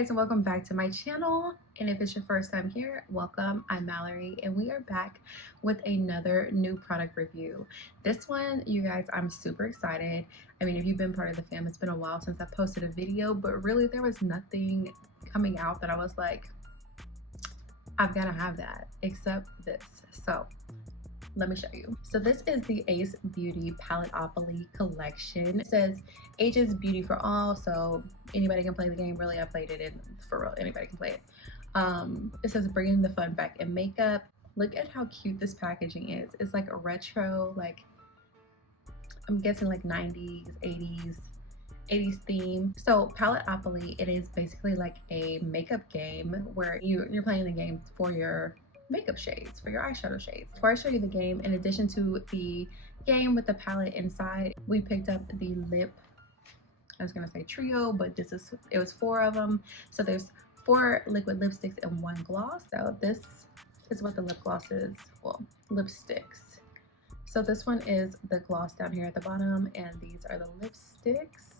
guys, and welcome back to my channel. And if it's your first time here, welcome. I'm Malari and we are back with another new product review. This one, you guys, I'm super excited. I mean, if you've been part of the fam, it's been a while since I posted a video, but really there was nothing coming out that I was like, I've got to have that, except this. So let me show you. So this is the Ace Beauty Paletteopoly collection. It says ages beauty for all, so anybody can play the game. Really, I played it, and for real, anybody can play it. It says bringing the fun back in makeup. Look at how cute this packaging is. It's like a retro, like I'm guessing like 90s, 80s theme. So Paletteopoly, it is basically like a makeup game where you're playing the game for your makeup shades, for your eyeshadow shades. Before I show you the game, in addition to the game with the palette inside, we picked up the lip, I was gonna say trio, but it was 4 of them. So there's 4 liquid lipsticks and 1 gloss. So this is what the lip gloss is, well, lipsticks. So this one is the gloss down here at the bottom, and these are the lipsticks.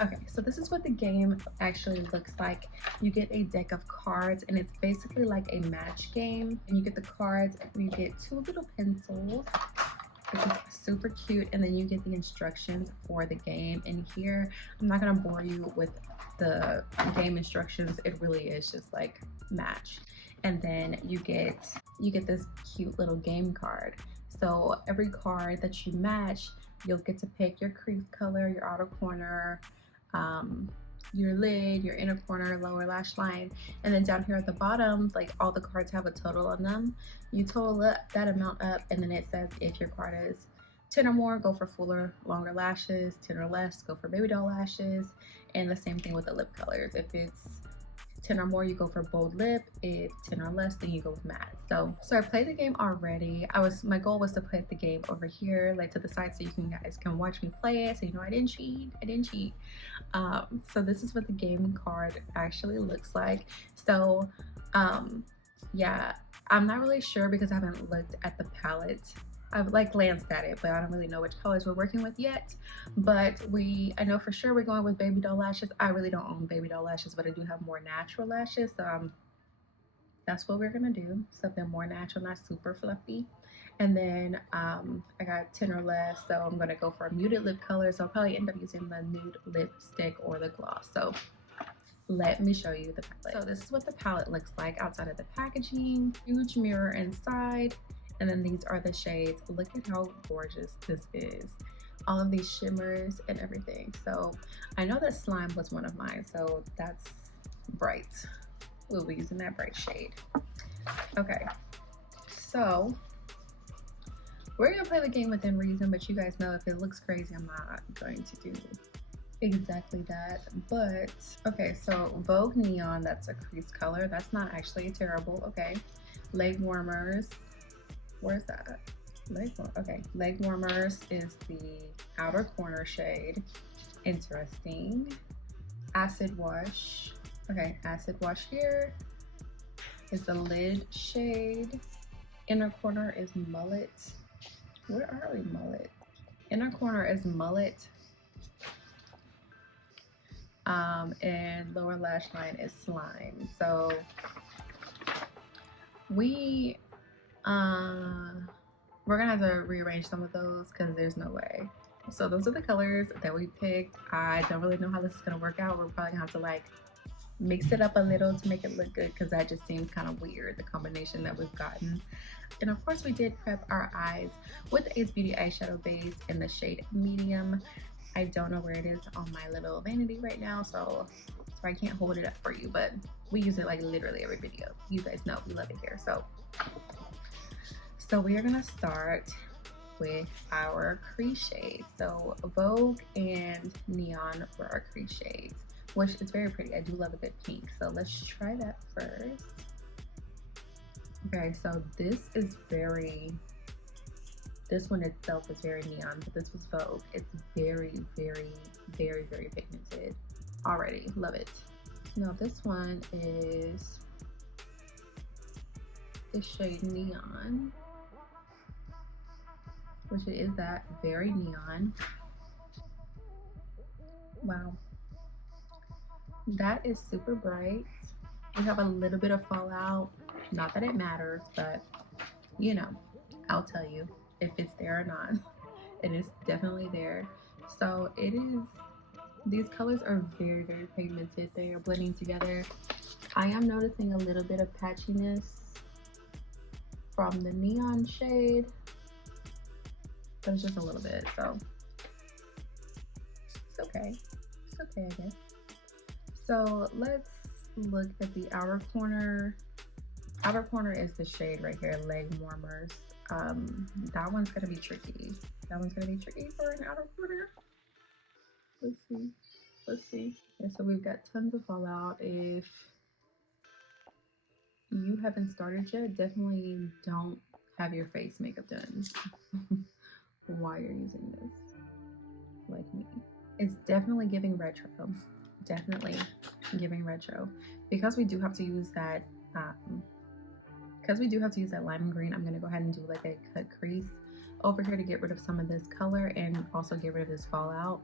Okay, so this is what the game actually looks like. You get a deck of cards, and it's basically like a match game. And you get the cards, and you get 2 little pencils, which is super cute. And then you get the instructions for the game. And here, I'm not gonna bore you with the game instructions. It really is just like match. And then you get this cute little game card. So every card that you match, you'll get to pick your crease color, your outer corner, your lid, your inner corner, lower lash line, and then down here at the bottom, like all the cards have a total on them. You total that amount up, and then it says if your card is 10 or more, go for fuller, longer lashes. 10 or less, go for baby doll lashes. And the same thing with the lip colors. If it's 10 or more, you go for bold lip. If 10 or less, then you go with matte. So I played the game already. My goal was to put the game over here, like to the side, so you guys can watch me play it. So you know I didn't cheat. So this is what the game card actually looks like. So yeah, I'm not really sure because I haven't looked at the palette. I've like glanced at it, but I don't really know which colors we're working with yet. But I know for sure we're going with baby doll lashes. I really don't own baby doll lashes, but I do have more natural lashes. So that's what we're gonna do. Something more natural, not super fluffy. And then I got 10 or less, so I'm gonna go for a muted lip color. So I'll probably end up using the nude lipstick or the gloss. So let me show you the palette. So this is what the palette looks like outside of the packaging. Huge mirror inside. And then these are the shades. Look at how gorgeous this is. All of these shimmers and everything. So I know that slime was one of mine, so that's bright. We'll be using that bright shade. Okay, so we're gonna play the game within reason, but you guys know if it looks crazy, I'm not going to do exactly that. But okay, so Vogue Neon, that's a crease color. That's not actually terrible. Okay, leg warmers. Where's that? Okay, leg warmers is the outer corner shade. Interesting. Acid wash. Okay, acid wash here is the lid shade. Inner corner is mullet. Where are we, mullet? Inner corner is mullet. And lower lash line is slime. So we're gonna have to rearrange some of those because there's no way. So those are the colors that we picked. I don't really know how this is gonna work out. We're probably gonna have to like mix it up a little to make it look good because that just seems kind of weird, the combination that we've gotten. And of course we did prep our eyes with the Ace Beauty eyeshadow base in the shade medium. I don't know where it is on my little vanity right now, so I can't hold it up for you, but we use it like literally every video. You guys know we love it here. So we are gonna start with our crease shades. So Vogue and Neon were our crease shades, which is very pretty. I do love a good pink. So let's try that first. Okay, so this one itself is very neon, but this was Vogue. It's very, very, very, very pigmented already. Love it. Now this one is the shade Neon, which it is that very neon. Wow. That is super bright. We have a little bit of fallout. Not that it matters, but you know, I'll tell you if it's there or not. It is definitely there. So it is, these colors are very, very pigmented. They are blending together. I am noticing a little bit of patchiness from the neon shade, but it's just a little bit, so it's okay. It's okay, I guess. So let's look at the outer corner. Outer corner is the shade right here, Leg Warmers. That one's gonna be tricky. That one's gonna be tricky for an outer corner. Let's see. Let's see. Yeah, so we've got tons of fallout. If you haven't started yet, definitely don't have your face makeup done while you're using this, like me. It's definitely giving retro. Definitely giving retro. Because we do have to use that lime green, I'm going to go ahead and do like a cut crease over here to get rid of some of this color and also get rid of this fallout.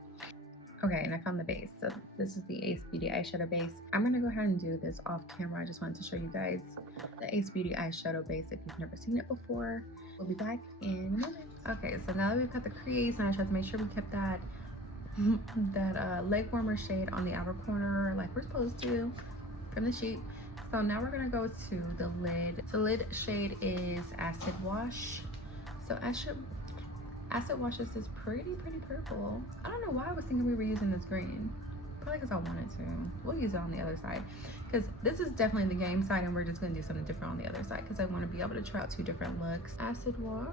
Okay, and I found the base. So this is the Ace Beauty eyeshadow base. I'm going to go ahead and do this off camera. I just wanted to show you guys the Ace Beauty eyeshadow base if you've never seen it before. We'll be back in a minute. Okay, so now that we've got the crease, and I tried to make sure we kept that leg warmer shade on the outer corner like we're supposed to from the sheet. So now we're gonna go to the lid. The lid shade is Acid Wash. So Acid Wash is this pretty purple. I don't know why I was thinking we were using this green. Probably because I wanted to. We'll use it on the other side because this is definitely the game side and we're just gonna do something different on the other side because I want to be able to try out two different looks. Acid Wash.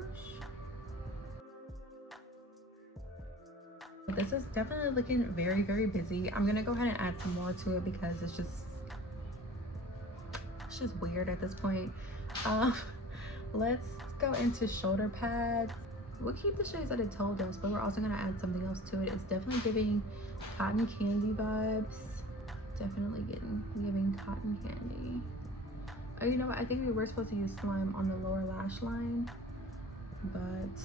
This is definitely looking very busy. I'm gonna go ahead and add some more to it because it's just weird at this point. Let's go into shoulder pads. We'll keep the shades that it told us, but we're also gonna add something else to it. It's definitely giving cotton candy vibes. Definitely giving cotton candy. Oh, you know what? I think we were supposed to use slime on the lower lash line, but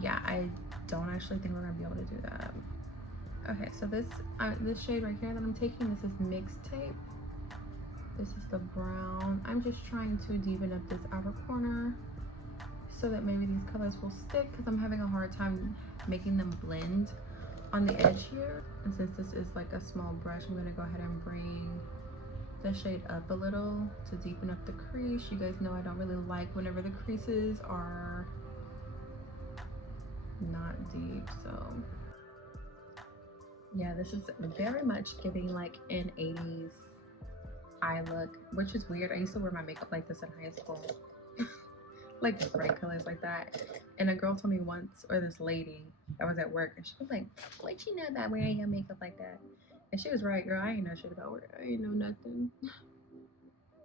yeah, I don't actually think we're gonna be able to do that. Okay, so this shade right here that I'm taking, this is Mixtape. This is the brown. I'm just trying to deepen up this outer corner so that maybe these colors will stick because I'm having a hard time making them blend on the edge here. And since this is like a small brush, I'm gonna go ahead and bring the shade up a little to deepen up the crease. You guys know I don't really like whenever the creases are not deep, so yeah, this is very much giving like an 80s eye look, which is weird. I used to wear my makeup like this in high school. Like bright colors like that. And a girl told me once, or this lady that was at work, and she was like, "What you know about wearing your makeup like that?" And she was right, girl. I ain't know shit about wearing. I ain't know nothing.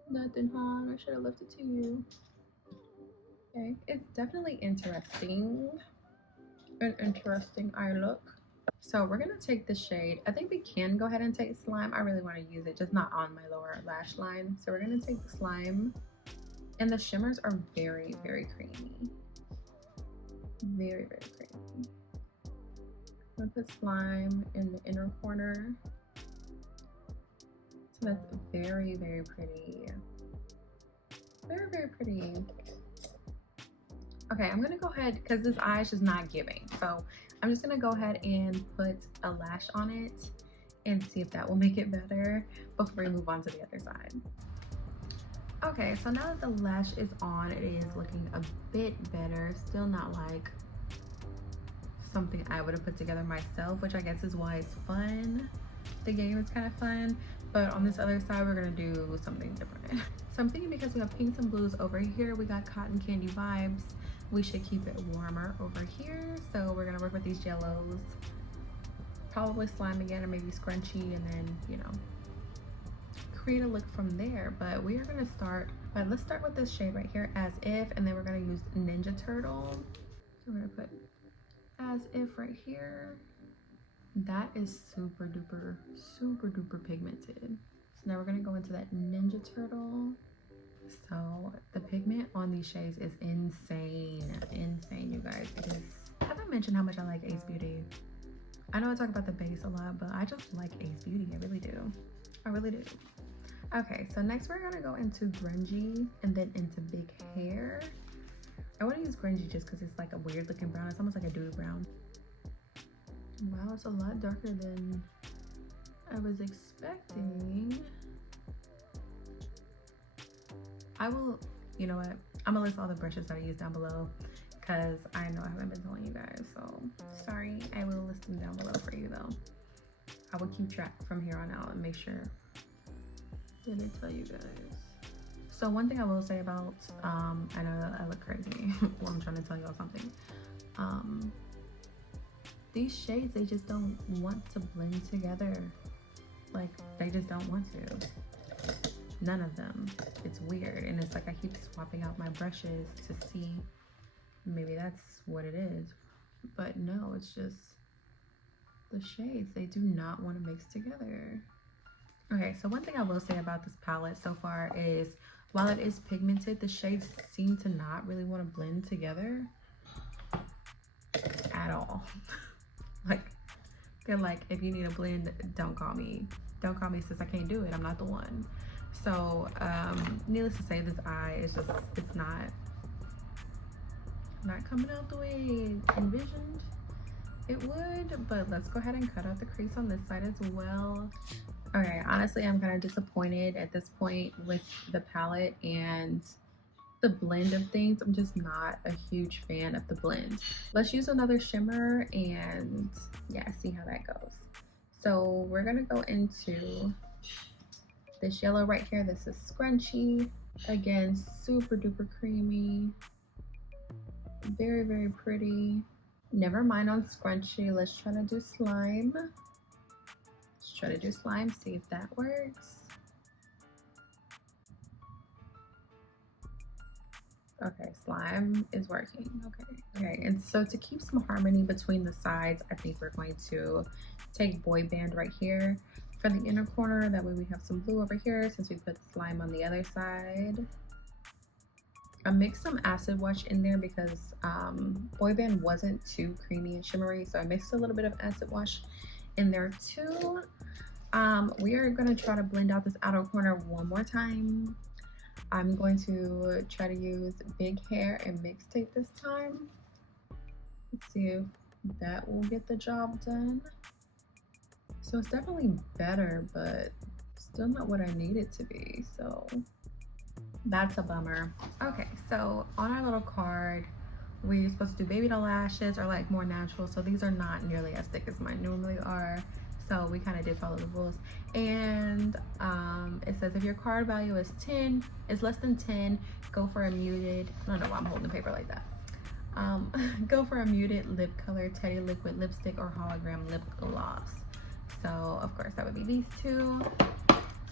Nothing, huh? I should have left it to you. Okay, it's definitely interesting. An interesting eye look. So we're gonna take the shade. I think we can go ahead and take slime. I really want to use it, just not on my lower lash line. So we're gonna take the slime, and the shimmers are very creamy. Very creamy. I'm gonna put slime in the inner corner. So that's very pretty. Very pretty. Okay, I'm gonna go ahead because this eye is just not giving. So I'm just gonna go ahead and put a lash on it and see if that will make it better before we move on to the other side. Okay, so now that the lash is on, it is looking a bit better. Still not like something I would have put together myself, which I guess is why it's fun. The game is kind of fun, but on this other side, we're gonna do something different. So I'm thinking because we have pinks and blues over here, we got cotton candy vibes. We should keep it warmer over here. So we're gonna work with these yellows, probably slime again, or maybe scrunchy, and then, you know, create a look from there. But we are gonna start, but let's start with this shade right here, As If, and then we're gonna use Ninja Turtle. So we're gonna put As If right here. That is super duper pigmented. So now we're gonna go into that Ninja Turtle. So the pigment on these shades is insane, you guys. Because have I mentioned how much I like Ace Beauty? I know I talk about the base a lot, but I just like Ace Beauty. I really do. I really do. Okay, so next we're gonna go into grungy and then into big hair. I want to use grungy just because it's like a weird looking brown. It's almost like a dewy brown. Wow, it's a lot darker than I was expecting. I will, you know what? I'm gonna list all the brushes that I use down below because I know I haven't been telling you guys. So sorry, I will list them down below for you though. I will keep track from here on out and make sure that I tell you guys. So one thing I will say about, I know that I look crazy when I'm trying to tell y'all something. These shades, they just don't want to blend together. Like, they just don't want to. None of them. It's weird. And it's like I keep swapping out my brushes to see maybe that's what it is. But no, it's just the shades. They do not want to mix together. Okay, so one thing I will say about this palette so far is while it is pigmented, the shades seem to not really want to blend together at all. Like, they're like, if you need a blend, don't call me. Don't call me since I can't do it. I'm not the one. So, needless to say, this eye is just, it's not coming out the way envisioned it would, but let's go ahead and cut out the crease on this side as well. Okay, honestly, I'm kind of disappointed at this point with the palette and the blend of things. I'm just not a huge fan of the blend. Let's use another shimmer and yeah, see how that goes. So we're gonna go into this yellow right here. This is Scrunchy. Again, super duper creamy. Very, very pretty. Never mind on Scrunchy. Let's try to do Slime. Let's try to do Slime, see if that works. Okay, Slime is working. Okay, and so to keep some harmony between the sides, I think we're going to take Boy Band right here for the inner corner. That way we have some blue over here since we put Slime on the other side. I mixed some acid wash in there because Boy Band wasn't too creamy and shimmery, so I mixed a little bit of acid wash in there too. We are going to try to blend out this outer corner one more time. I'm going to try to use Big Hair and Mixtape this time. Let's see if that will get the job done. So it's definitely better, but still not what I need it to be, so that's a bummer. Okay, so on our little card, we're supposed to do baby doll lashes or like more natural, so these are not nearly as thick as mine normally are. So we kind of did follow the rules. And it says if your card value is 10, is less than 10, go for a muted, I don't know why I'm holding the paper like that. Go for a muted lip color, Teddy liquid lipstick, or hologram lip gloss. So of course that would be these two.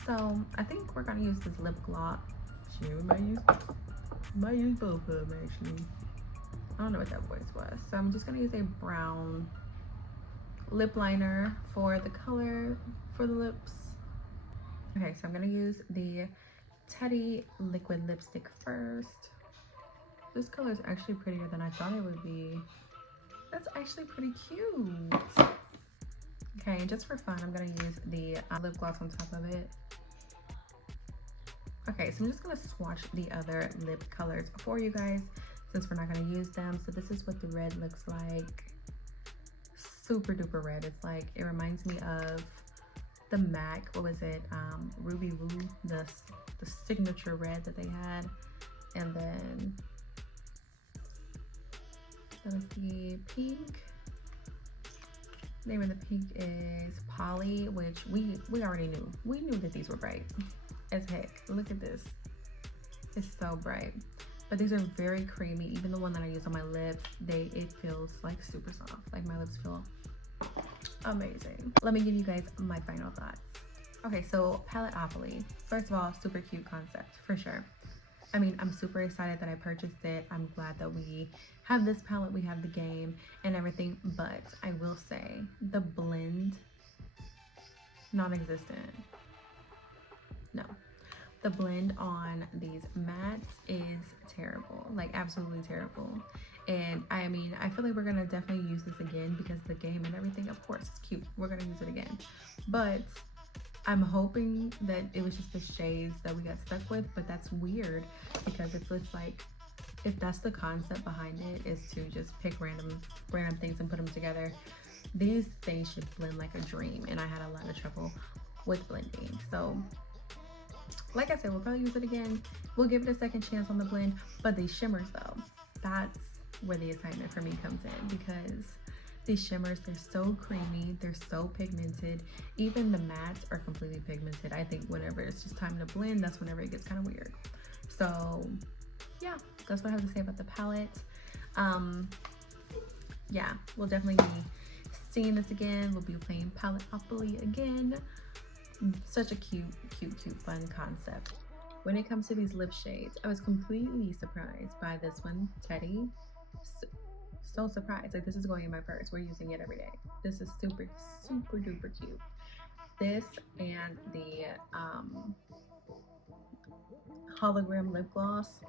So I think we're gonna use this lip gloss. We might use both of them actually. I don't know what that voice was. So I'm just gonna use a brown lip liner for the color for the lips. Okay, so I'm gonna use the Teddy liquid lipstick first. This color is actually prettier than I thought it would be. That's actually pretty cute. Okay, and just for fun, I'm gonna use the lip gloss on top of it. Okay, so I'm just gonna swatch the other lip colors for you guys since we're not gonna use them. So this is what the red looks like. Super duper red. It's like, it reminds me of the MAC, what was it? Ruby Woo, the signature red that they had. And then that was the pink. The name of the pink is Polly, which we already knew. We knew that these were bright as heck. Look at this. It's so bright. But these are very creamy. Even the one that I use on my lips, it feels like super soft. Like my lips feel amazing. Let me give you guys my final thoughts. Okay, so Paletteopoly. First of all, super cute concept for sure. I mean, I'm super excited that I purchased it. I'm glad that we have this palette, we have the game and everything, but I will say the blend, non-existent. No, the blend on these mattes is terrible, like absolutely terrible. And I mean, I feel like we're gonna definitely use this again because the game and everything, of course, it's cute. We're gonna use it again. But I'm hoping that it was just the shades that we got stuck with, but that's weird because it's like, if that's the concept behind it, is to just pick random things and put them together, these things should blend like a dream, and I had a lot of trouble with blending. So like I said, we'll probably use it again. We'll give it a second chance on the blend. But these shimmers though, that's where the excitement for me comes in, because these shimmers, they're so creamy, they're so pigmented. Even the mattes are completely pigmented. I think whenever it's just time to blend, that's whenever it gets kind of weird. So yeah, that's what I have to say about the palette. Yeah, we'll definitely be seeing this again. We'll be playing Paletteopoly again. Such a cute, fun concept. When it comes to these lip shades, I was completely surprised by this one, Teddy. So surprised. Like, this is going in my purse. We're using it every day. This is super duper cute. This and the hologram lip gloss,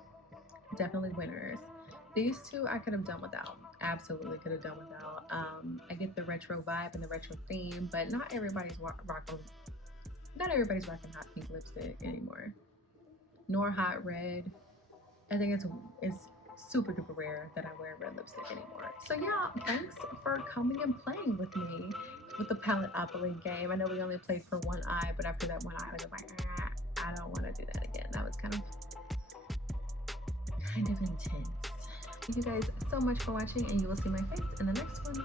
definitely winners. These two I could have done without. Absolutely could have done without. I get the retro vibe and the retro theme, but not everybody's rocking hot pink lipstick anymore, nor hot red. I think it's super duper rare that I wear red lipstick anymore. So yeah, thanks for coming and playing with me with the Paletteopoly game. I know we only played for one eye, but after that one eye, I was like, I don't want to do that again. That was kind of intense. Thank you guys so much for watching, and you will see my face in the next one.